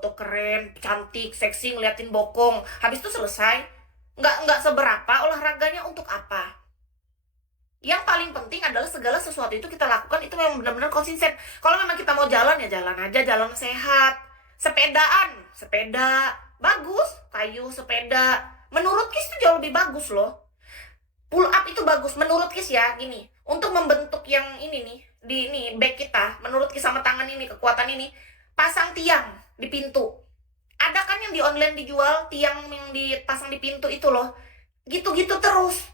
foto keren, cantik, seksi, ngeliatin bokong. Habis itu selesai. Nggak seberapa olahraganya untuk apa? Yang paling penting adalah segala sesuatu itu kita lakukan itu memang benar-benar konsisten. Kalau memang kita mau jalan ya jalan aja, jalan sehat. Sepedaan, sepeda bagus, kayu sepeda. Menurut Kis itu jauh lebih bagus loh. Pull up itu bagus menurut Kis ya, gini. Untuk membentuk yang ini nih, di ini back kita, menurut Kis sama tangan ini, kekuatan ini, pasang tiang di pintu. Ada kan yang di online dijual tiang yang dipasang di pintu itu loh. Gitu-gitu terus.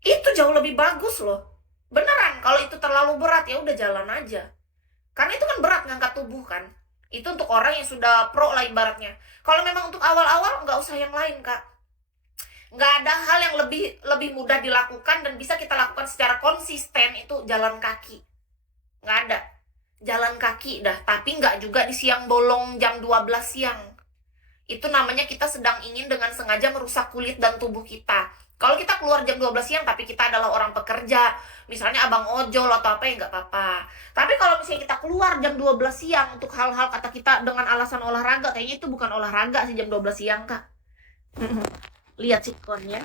Itu jauh lebih bagus loh. Beneran, kalau itu terlalu berat ya udah jalan aja. Karena itu kan berat ngangkat tubuh kan. Itu untuk orang yang sudah pro lah ibaratnya. Kalau memang untuk awal-awal nggak usah yang lain kak. Nggak ada hal yang lebih mudah dilakukan dan bisa kita lakukan secara konsisten itu jalan kaki. Nggak ada. Jalan kaki dah, tapi nggak juga di siang bolong jam 12 siang. Itu namanya kita sedang ingin dengan sengaja merusak kulit dan tubuh kita. Kalau kita keluar jam 12 siang tapi kita adalah orang pekerja, misalnya abang ojol atau apa ya nggak apa-apa. Tapi kalau misalnya kita keluar jam 12 siang untuk hal-hal kata kita dengan alasan olahraga, kayaknya itu bukan olahraga sih jam 12 siang, Kak. Lihat sikonnya.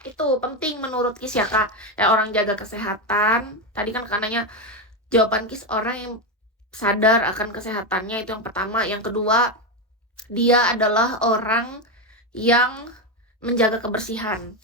Itu penting menurut Kis ya, Kak. Ya orang jaga kesehatan. Tadi kan kananya jawaban Kis orang yang sadar akan kesehatannya itu yang pertama. Yang kedua, dia adalah orang yang menjaga kebersihan.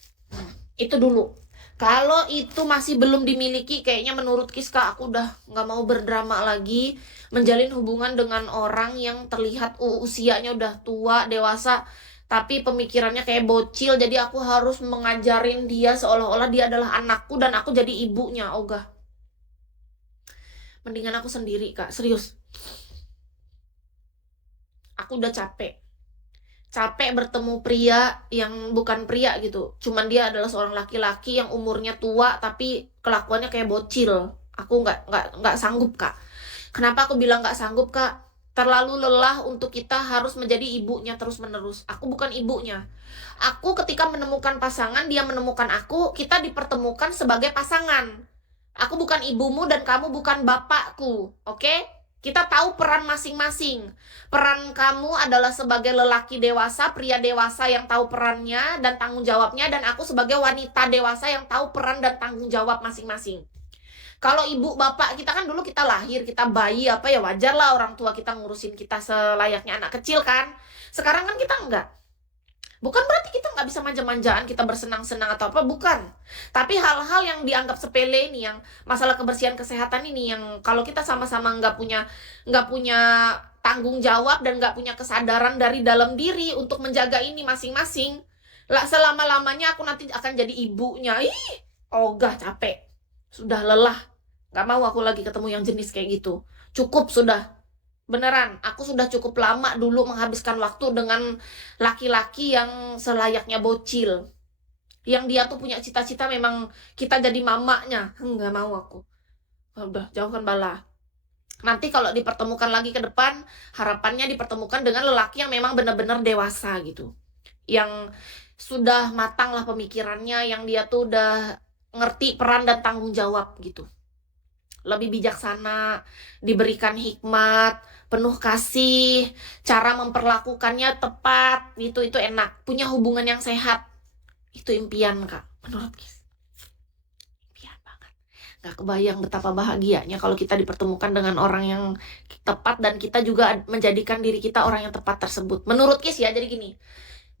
Itu dulu. Kalau itu masih belum dimiliki, kayaknya menurut Kis Kak, aku udah nggak mau berdrama lagi menjalin hubungan dengan orang yang terlihat usianya udah tua, dewasa, tapi pemikirannya kayak bocil. Jadi aku harus mengajarin dia seolah-olah dia adalah anakku dan aku jadi ibunya. Ogah. Mendingan aku sendiri, Kak. Serius. Aku udah capek bertemu pria yang bukan pria gitu. Cuman dia adalah seorang laki-laki yang umurnya tua tapi kelakuannya kayak bocil. Aku nggak sanggup kak. Kenapa aku bilang nggak sanggup kak? Terlalu lelah untuk kita harus menjadi ibunya terus menerus. Aku bukan ibunya. Aku ketika menemukan pasangan, dia menemukan aku, kita dipertemukan sebagai pasangan. Aku bukan ibumu dan kamu bukan bapakku, oke? Kita tahu peran masing-masing. Peran kamu adalah sebagai lelaki dewasa, pria dewasa yang tahu perannya dan tanggung jawabnya, dan aku sebagai wanita dewasa yang tahu peran dan tanggung jawab masing-masing. Kalau ibu bapak kita kan dulu kita lahir, kita bayi apa ya wajar lah orang tua kita ngurusin kita selayaknya anak kecil kan. Sekarang kan kita enggak. Bukan berarti kita nggak bisa manja-manjaan, kita bersenang-senang atau apa, bukan. Tapi hal-hal yang dianggap sepele ini, yang masalah kebersihan kesehatan ini, yang kalau kita sama-sama nggak punya tanggung jawab dan nggak punya kesadaran dari dalam diri untuk menjaga ini masing-masing, lah selama-lamanya aku nanti akan jadi ibunya. Ih, ogah capek, sudah lelah, nggak mau aku lagi ketemu yang jenis kayak gitu. Cukup sudah. Beneran, aku sudah cukup lama dulu menghabiskan waktu dengan laki-laki yang selayaknya bocil. Yang dia tuh punya cita-cita memang kita jadi mamanya. Enggak mau aku. Udah, jauhkan bala. Nanti kalau dipertemukan lagi ke depan, harapannya dipertemukan dengan lelaki yang memang benar-benar dewasa gitu. Yang sudah matang lah pemikirannya, yang dia tuh udah ngerti peran dan tanggung jawab gitu. Lebih bijaksana, diberikan hikmat, penuh kasih, cara memperlakukannya tepat, itu enak. Punya hubungan yang sehat, itu impian kak, menurut Kis. Impian banget. Gak kebayang betapa bahagianya kalau kita dipertemukan dengan orang yang tepat dan kita juga menjadikan diri kita orang yang tepat tersebut. Menurut Kis ya, jadi gini,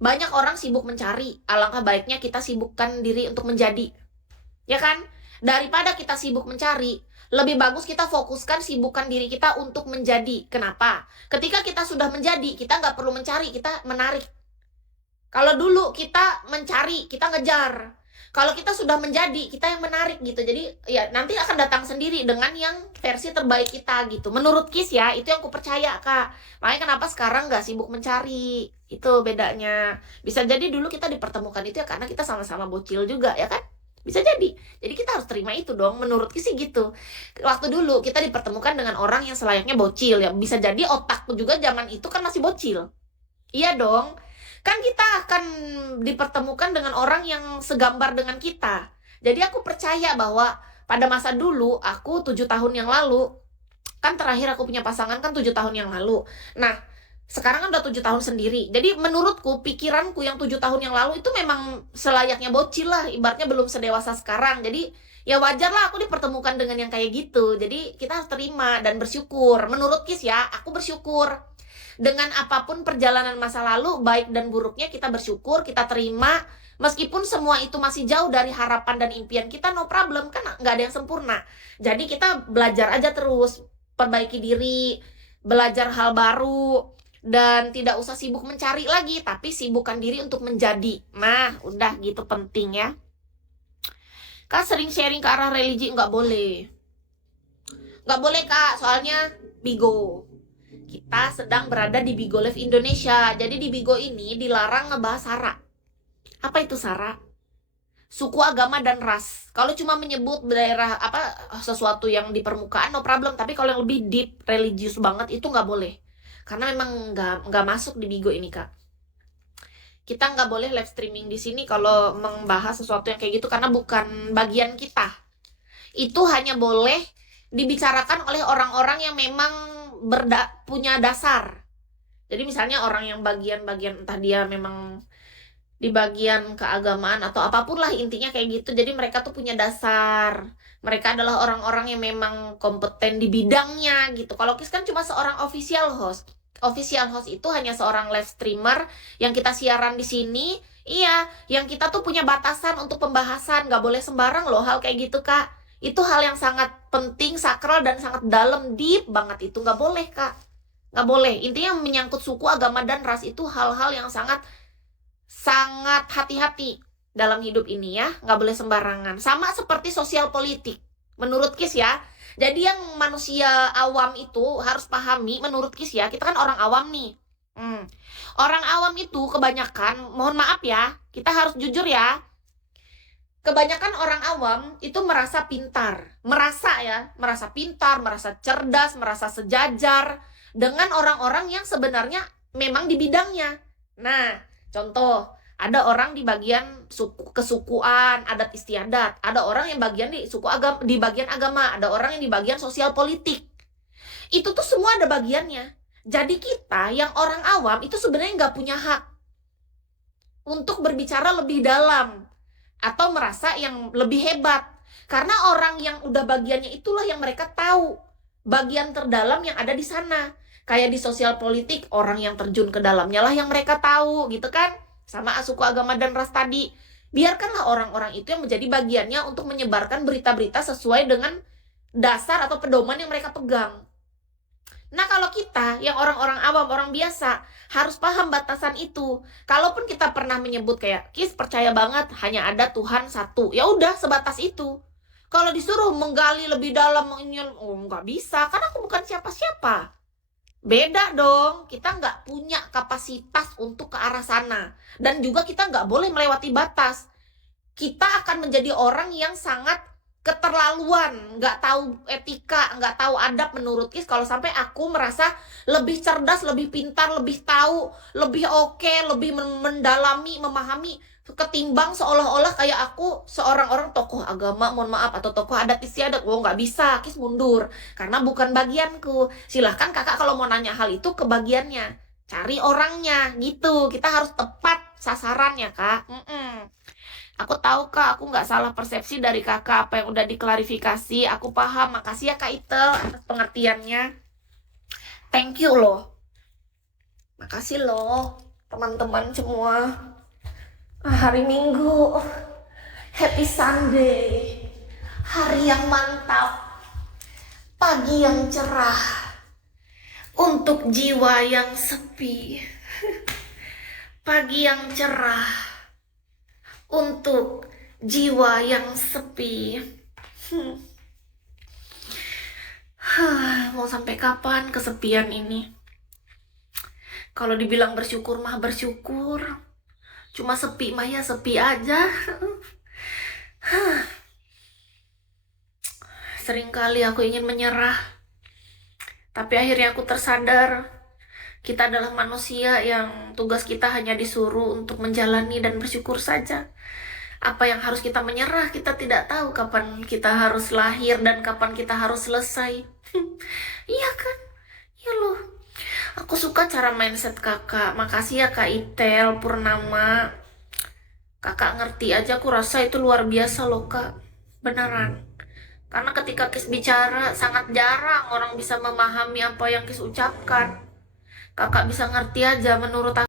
banyak orang sibuk mencari, alangkah baiknya kita sibukkan diri untuk menjadi. Ya kan? Daripada kita sibuk mencari, lebih bagus kita fokuskan sibukkan diri kita untuk menjadi. Kenapa? Ketika kita sudah menjadi, kita nggak perlu mencari, kita menarik. Kalau dulu kita mencari, kita ngejar. Kalau kita sudah menjadi, kita yang menarik gitu. Jadi ya nanti akan datang sendiri dengan yang versi terbaik kita gitu. Menurut Kis ya, itu yang aku percaya kak. Makanya kenapa sekarang nggak sibuk mencari. Itu bedanya. Bisa jadi dulu kita dipertemukan itu ya karena kita sama-sama bocil juga ya kan? Bisa jadi. Jadi kita harus terima itu dong. Menurut Kis sih gitu. Waktu dulu kita dipertemukan dengan orang yang selayaknya bocil ya. Bisa jadi otakku juga zaman itu kan masih bocil. Iya dong. Kan kita akan dipertemukan dengan orang yang segambar dengan kita. Jadi aku percaya bahwa pada masa dulu, aku 7 tahun yang lalu, Kan terakhir aku punya pasangan kan 7 tahun yang lalu. Nah, sekarang kan udah 7 tahun sendiri. Jadi menurutku, pikiranku yang 7 tahun yang lalu itu memang selayaknya bocil lah. Ibaratnya belum sedewasa sekarang. Jadi ya wajar lah aku dipertemukan dengan yang kayak gitu. Jadi kita harus terima dan bersyukur. Menurut Kis ya, aku bersyukur. Dengan apapun perjalanan masa lalu, baik dan buruknya kita bersyukur, kita terima. Meskipun semua itu masih jauh dari harapan dan impian kita, no problem. Kan nggak ada yang sempurna. Jadi kita belajar aja terus. Perbaiki diri, belajar hal baru, dan tidak usah sibuk mencari lagi, tapi sibukkan diri untuk menjadi. Nah, udah gitu penting ya. Kak sering sharing ke arah religi, nggak boleh. Nggak boleh Kak, soalnya Bigo. Kita sedang berada di Bigo Live Indonesia. Jadi di Bigo ini dilarang ngebahas sara. Apa itu sara? Suku, agama, dan ras. Kalau cuma menyebut daerah apa sesuatu yang di permukaan no problem, tapi kalau yang lebih deep, religius banget itu nggak boleh. Karena memang nggak masuk di Bigo ini Kak. Kita nggak boleh live streaming di sini kalau membahas sesuatu yang kayak gitu karena bukan bagian kita. Itu hanya boleh dibicarakan oleh orang-orang yang memang punya dasar. Jadi misalnya orang yang bagian-bagian entah dia memang di bagian keagamaan atau apapun lah intinya kayak gitu. Jadi mereka tuh punya dasar. Mereka adalah orang-orang yang memang kompeten di bidangnya gitu. Kalau Kis kan cuma seorang official host. Official host itu hanya seorang live streamer yang kita siaran di sini. Iya, yang kita tuh punya batasan untuk pembahasan. Nggak boleh sembarang loh hal kayak gitu Kak. Itu hal yang sangat penting, sakral, dan sangat dalam, deep banget itu. Nggak boleh Kak. Nggak boleh. Intinya menyangkut suku, agama, dan ras itu hal-hal yang sangat hati-hati dalam hidup ini ya, nggak boleh sembarangan. Sama seperti sosial politik, menurut Kis ya. Jadi yang manusia awam itu harus pahami, menurut Kis ya, kita kan orang awam nih. Orang awam itu kebanyakan, mohon maaf ya, kita harus jujur ya. Kebanyakan orang awam itu merasa pintar, merasa pintar, merasa cerdas, merasa sejajar dengan orang-orang yang sebenarnya memang di bidangnya. Nah, contoh, ada orang di bagian suku kesukuan, adat istiadat, ada orang yang bagian di suku agama, di bagian agama, ada orang yang di bagian sosial politik. Itu tuh semua ada bagiannya. Jadi kita yang orang awam itu sebenarnya nggak punya hak untuk berbicara lebih dalam atau merasa yang lebih hebat. Karena orang yang udah bagiannya itulah yang mereka tahu bagian terdalam yang ada di sana. Kayak di sosial politik, orang yang terjun ke dalamnya lah yang mereka tahu, gitu kan? Sama suku, agama, dan ras tadi. Biarkanlah orang-orang itu yang menjadi bagiannya untuk menyebarkan berita-berita sesuai dengan dasar atau pedoman yang mereka pegang. Nah, kalau kita yang orang-orang awam, orang biasa, harus paham batasan itu. Kalaupun kita pernah menyebut kayak, Kis percaya banget hanya ada Tuhan satu. Ya udah, sebatas itu. Kalau disuruh menggali lebih dalam, nggak bisa, karena aku bukan siapa-siapa. Beda dong, kita nggak punya kapasitas untuk ke arah sana. Dan juga kita nggak boleh melewati batas. Kita akan menjadi orang yang sangat keterlaluan, nggak tahu etika, nggak tahu adab menurut Kis. Kalau sampai aku merasa lebih cerdas, lebih pintar, lebih tahu, lebih oke, lebih mendalami, memahami, ketimbang seolah-olah kayak aku seorang orang tokoh agama, mohon maaf, atau tokoh adat istiadat. Nggak bisa, Kis mundur karena bukan bagianku. Silahkan kakak kalau mau nanya hal itu ke bagiannya, cari orangnya gitu. Kita harus tepat sasarannya Kak. Aku tahu Kak, aku nggak salah persepsi dari kakak apa yang udah diklarifikasi. Aku paham, makasih ya Kak Itel atas pengertiannya. Thank you loh. Makasih loh teman-teman semua. Hari Minggu, happy Sunday, hari yang mantap, pagi yang cerah, untuk jiwa yang sepi, pagi yang cerah, untuk jiwa yang sepi. Mau sampai kapan kesepian ini? Kalau dibilang bersyukur mah bersyukur, cuma sepi mah ya sepi aja. Seringkali aku ingin menyerah, tapi akhirnya aku tersadar kita adalah manusia yang tugas kita hanya disuruh untuk menjalani dan bersyukur saja. Apa yang harus kita menyerah? Kita tidak tahu kapan kita harus lahir dan kapan kita harus selesai. Iya kan? Ya loh. Aku suka cara mindset kakak. Makasih ya Kak Itel, Purnama. Kakak ngerti aja, aku rasa itu luar biasa loh Kak. Beneran. Karena ketika Kis bicara, sangat jarang orang bisa memahami apa yang Kis ucapkan. Kakak bisa ngerti aja menurut aku.